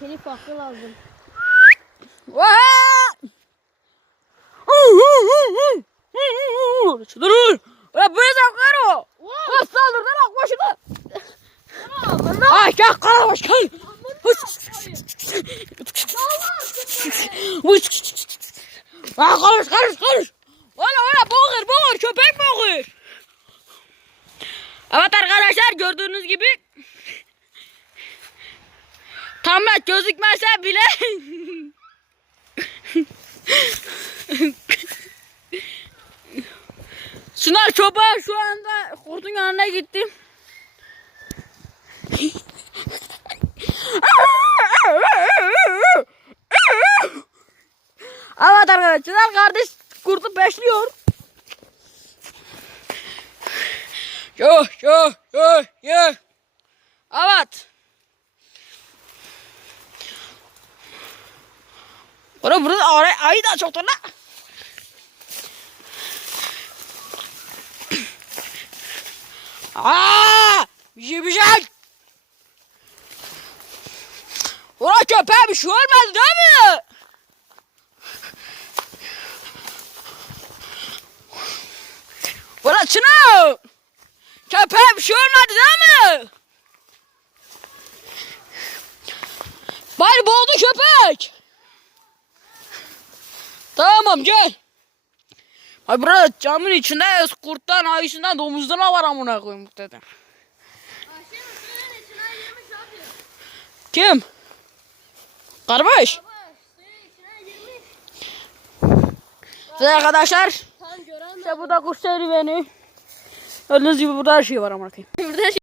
Telif hakkı lazım. Dur. Ulan bu yüzden karo. Nasıl saldırdı lan başına? Ay gel karabaş gel. Aa karış karış karış. Ola ola boğur boğur köpek boğur. Evet arkadaşlar gördüğünüz gibi tam gözükmese bile Çınar çoban şu anda kurdun yanına gitti. Evet arkadaşlar kardeş kurdu peşliyor. Yo yo yo yo. Evet. Orada burada ay, ayı da çoktur lan. Aa! Yiyecek. Ulan köpeğe bir şey olmadı değil mi? Ulan Çınar! Köpeğe bir şey olmadı değil mi? Bari boğdu köpek. Tamam gel. Ay burada camın içinde kurttan, ayısından, domuzdan var amına koyayım dedi. Kim? Kardeş. Ve arkadaşlar işte bu da kuş serüveni. Gördüğünüz gibi burada her şey var amına koyayım.